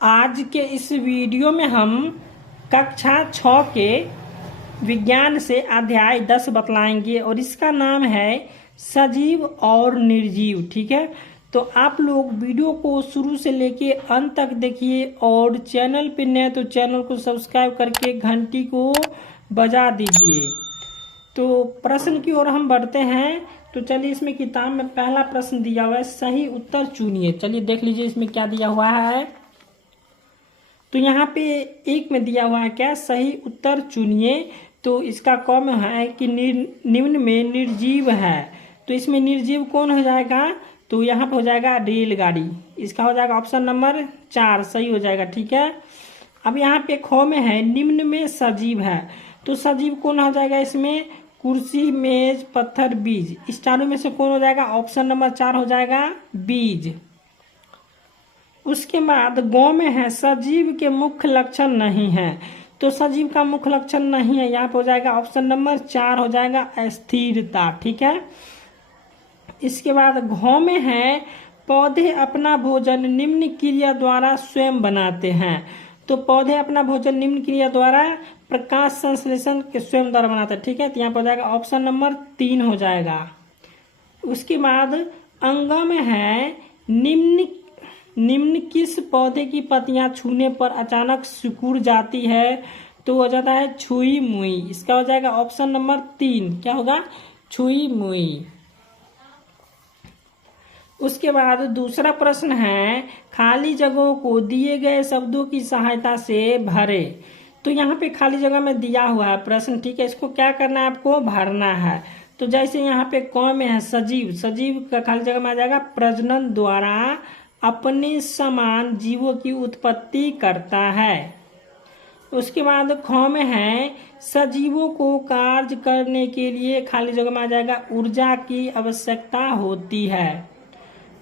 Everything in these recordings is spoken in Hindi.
आज के इस वीडियो में हम कक्षा 6 के विज्ञान से अध्याय 10 बतलाएंगे और इसका नाम है सजीव और निर्जीव। ठीक है, तो आप लोग वीडियो को शुरू से लेके अंत तक देखिए और चैनल पे नए तो चैनल को सब्सक्राइब करके घंटी को बजा दीजिए। तो प्रश्न की ओर हम बढ़ते हैं। तो चलिए, इसमें किताब में पहला प्रश्न दिया हुआ है, सही उत्तर चुनिए। चलिए देख लीजिए इसमें क्या दिया हुआ है। तो यहाँ पे एक में दिया हुआ है क्या, सही उत्तर चुनिए। तो इसका क में है कि निम्न में निर्जीव है। तो इसमें निर्जीव कौन हो जाएगा, तो यहाँ पे हो जाएगा रेलगाड़ी। इसका हो जाएगा ऑप्शन नंबर 4 सही हो जाएगा। ठीक है, अब यहाँ पे ख में है निम्न में सजीव है। तो सजीव कौन हो जाएगा इसमें, कुर्सी, मेज, पत्थर, बीज। इस चारों में से कौन हो जाएगा, ऑप्शन नंबर 4 हो जाएगा बीज। उसके बाद गौ में है सजीव के मुख्य लक्षण नहीं है। तो सजीव का मुख्य लक्षण नहीं है, यहाँ पे हो जाएगा ऑप्शन नंबर 4 हो जाएगा स्थिरता। ठीक है, इसके बाद घौ में है पौधे अपना भोजन निम्न क्रिया द्वारा स्वयं बनाते हैं। तो पौधे अपना भोजन निम्न क्रिया द्वारा प्रकाश संश्लेषण के स्वयं द्वारा बनाते हैं। ठीक है, तो यहाँ पर हो जाएगा ऑप्शन नंबर 3 हो जाएगा। उसके बाद अंग में है निम्न किस पौधे की पत्तियां छूने पर अचानक सिकुड़ जाती है। तो हो जाता है छुई मुई। इसका हो जाएगा ऑप्शन नंबर 3, क्या होगा, छुई मुई। उसके बाद दूसरा प्रश्न है, खाली जगहों को दिए गए शब्दों की सहायता से भरे। तो यहाँ पे खाली जगह में दिया हुआ है प्रश्न। ठीक है, इसको क्या करना है, आपको भरना है। तो जैसे यहाँ पे क में है सजीव, सजीव का खाली जगह में आ जाएगा प्रजनन द्वारा अपने समान जीवों की उत्पत्ति करता है। उसके बाद ख में है सजीवों को कार्य करने के लिए खाली जगह में आ जाएगा ऊर्जा की आवश्यकता होती है।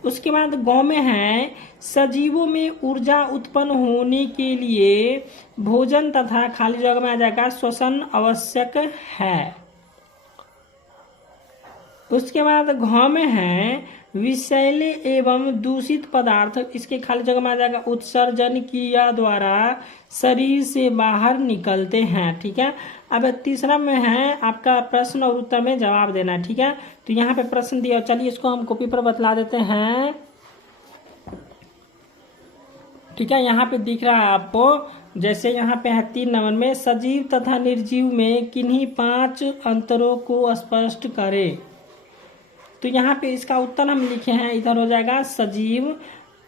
उसके बाद गौ में है सजीवों में ऊर्जा उत्पन्न होने के लिए भोजन तथा खाली जगह में आ जाएगा श्वसन आवश्यक है। उसके बाद घ में है विषैले एवं दूषित पदार्थ, इसके खाली जगह में आ जाएगा उत्सर्जन क्रिया द्वारा शरीर से बाहर निकलते हैं। ठीक है, अब तीसरा में है आपका प्रश्न और उत्तर में जवाब देना है। ठीक है, तो यहाँ पे प्रश्न दिया, चलिए इसको हम कॉपी पर बतला देते हैं। ठीक है, यहाँ पे दिख रहा है आपको, जैसे यहाँ पे है 3 नंबर में, सजीव तथा निर्जीव में किन्हीं 5 अंतरों को स्पष्ट करें। तो यहाँ पे इसका उत्तर हम लिखे हैं, इधर हो जाएगा सजीव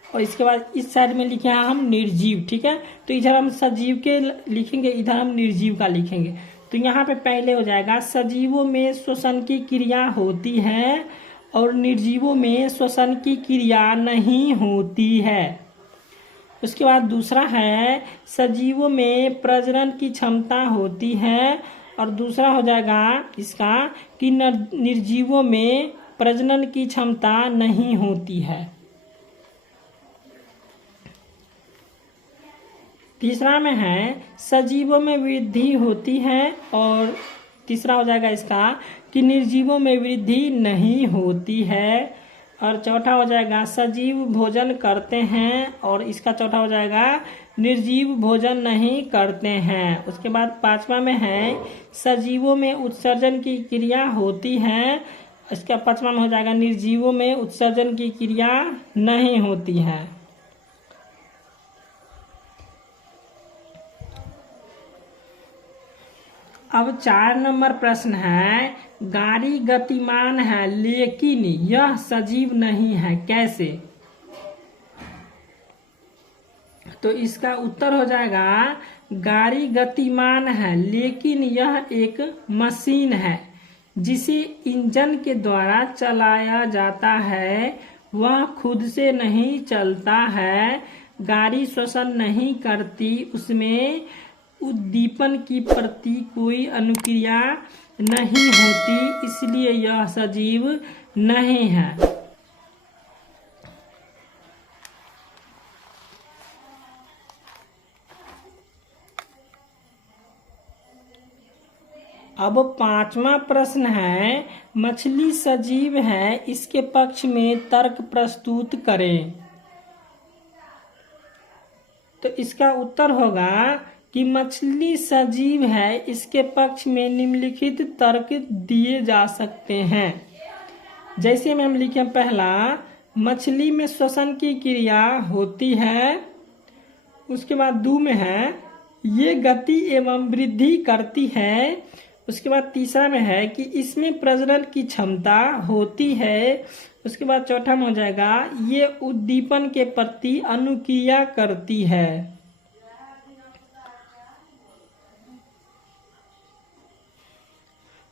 और इसके बाद इस साइड में लिखे हैं हम निर्जीव। ठीक है, तो इधर हम सजीव के लिखेंगे, इधर हम निर्जीव का लिखेंगे। तो यहाँ पे पहले हो जाएगा सजीवों में श्वसन की क्रिया होती है और निर्जीवों में श्वसन की क्रिया नहीं होती है। उसके बाद दूसरा है सजीवों में प्रजनन की क्षमता होती है और दूसरा हो जाएगा इसका कि निर्जीवों में प्रजनन की क्षमता नहीं होती है। तीसरा में है सजीवों में वृद्धि होती है और तीसरा हो जाएगा इसका कि निर्जीवों में वृद्धि नहीं होती है। और चौथा हो जाएगा सजीव भोजन करते हैं और इसका चौथा हो जाएगा निर्जीव भोजन नहीं करते हैं। उसके बाद पांचवा में है सजीवों में उत्सर्जन की क्रिया होती है, इसका पांचवा में हो जाएगा निर्जीवों में उत्सर्जन की क्रिया नहीं होती है। अब 4 नंबर प्रश्न है, गाड़ी गतिमान है लेकिन यह सजीव नहीं है, कैसे। तो इसका उत्तर हो जाएगा गाड़ी गतिमान है लेकिन यह एक मशीन है जिसे इंजन के द्वारा चलाया जाता है, वह खुद से नहीं चलता है। गाड़ी श्वसन नहीं करती, उसमें उद्दीपन की प्रति कोई अनुक्रिया नहीं होती, इसलिए यह सजीव नहीं है। अब 5वां प्रश्न है, मछली सजीव है, इसके पक्ष में तर्क प्रस्तुत करें। तो इसका उत्तर होगा कि मछली सजीव है, इसके पक्ष में निम्नलिखित तर्क दिए जा सकते हैं। जैसे में हम लिखे पहला, मछली में श्वसन की क्रिया होती है। उसके बाद दो में है ये गति एवं वृद्धि करती है। उसके बाद तीसरा में है कि इसमें प्रजनन की क्षमता होती है। उसके बाद चौथा में हो जाएगा ये उद्दीपन के प्रति अनुक्रिया करती है।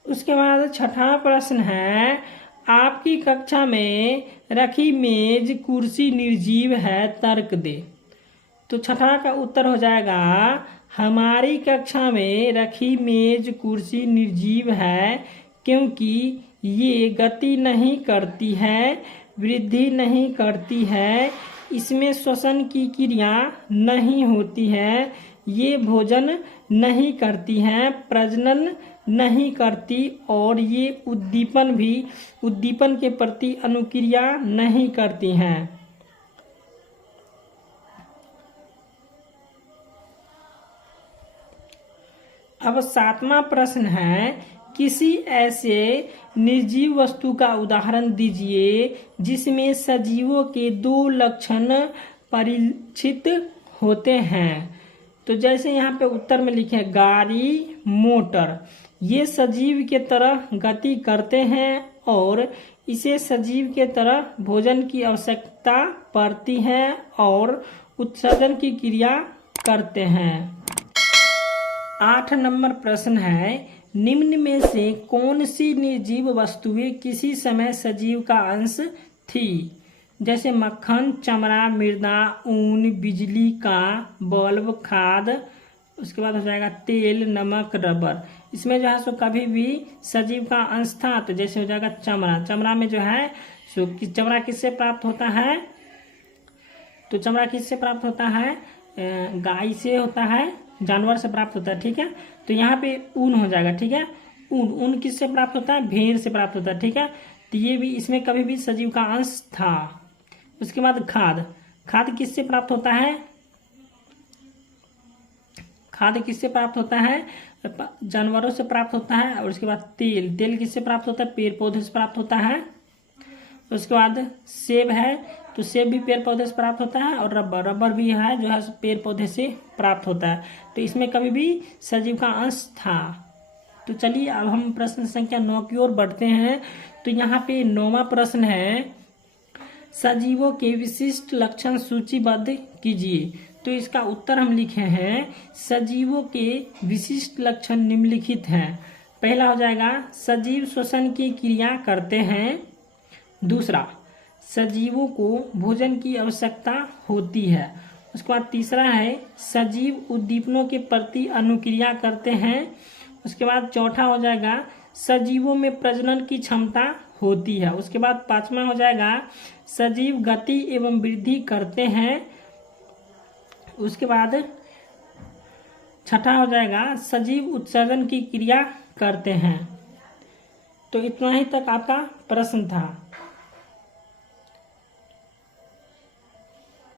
उसके बाद छठा प्रश्न है, आपकी कक्षा में रखी मेज कुर्सी निर्जीव है, तर्क दे। तो छठा का उत्तर हो जाएगा हमारी कक्षा में रखी मेज कुर्सी निर्जीव है क्योंकि ये गति नहीं करती है, वृद्धि नहीं करती है, इसमें श्वसन की क्रिया नहीं होती है, ये भोजन नहीं करती हैं, प्रजनन नहीं करती और ये उद्दीपन के प्रति अनुक्रिया नहीं करती हैं। अब सातवां प्रश्न है, किसी ऐसे निर्जीव वस्तु का उदाहरण दीजिए जिसमें सजीवों के दो लक्षण परिलक्षित होते हैं। तो जैसे यहाँ पे उत्तर में लिखे गाड़ी, मोटर, ये सजीव के तरह गति करते हैं और इसे सजीव के तरह भोजन की आवश्यकता पड़ती है और उत्सर्जन की क्रिया करते हैं। 8 नंबर प्रश्न है, निम्न में से कौन सी निर्जीव वस्तुएं किसी समय सजीव का अंश थी? जैसे मक्खन, चमड़ा, मृदा, ऊन, बिजली का बल्ब, खाद, उसके बाद हो जाएगा तेल, नमक, रबर। इसमें जो है सो कभी भी सजीव का अंश था, तो जैसे हो जाएगा चमड़ा। चमड़ा में जो है सो चमड़ा किससे प्राप्त होता है? तो चमड़ा किससे प्राप्त होता है? गाय से होता है, जानवर से प्राप्त होता है। ठीक है, तो यहाँ पे ऊन हो जाएगा। ठीक है, ऊन किससे प्राप्त होता है? भेड़ से प्राप्त होता है। ठीक है, तो ये भी इसमें कभी भी सजीव का अंश था। उसके बाद खाद किससे प्राप्त होता है? खाद किससे प्राप्त होता है? जानवरों से प्राप्त होता है। और उसके बाद तेल किससे प्राप्त होता है? पेड़ पौधे से प्राप्त होता है। उसके बाद सेब है, तो सेब भी पेड़ पौधे से प्राप्त होता है। और रबर भी है जो है पेड़ पौधे से प्राप्त होता है। तो इसमें कभी भी सजीव का अंश था। तो चलिए अब हम प्रश्न संख्या 9 की ओर बढ़ते हैं। तो यहाँ पे 9वां प्रश्न है, सजीवों के विशिष्ट लक्षण सूचीबद्ध कीजिए। तो इसका उत्तर हम लिखे हैं, सजीवों के विशिष्ट लक्षण निम्नलिखित हैं। पहला हो जाएगा सजीव श्वसन की क्रिया करते हैं। दूसरा, सजीवों को भोजन की आवश्यकता होती है। उसके बाद तीसरा है सजीव उद्दीपनों के प्रति अनुक्रिया करते हैं। उसके बाद चौथा हो जाएगा सजीवों में प्रजनन की क्षमता होती है। उसके बाद पांचवा हो जाएगा सजीव गति एवं वृद्धि करते हैं। उसके बाद छठा हो जाएगा सजीव उत्सर्जन की क्रिया करते हैं। तो इतना ही तक आपका प्रश्न था।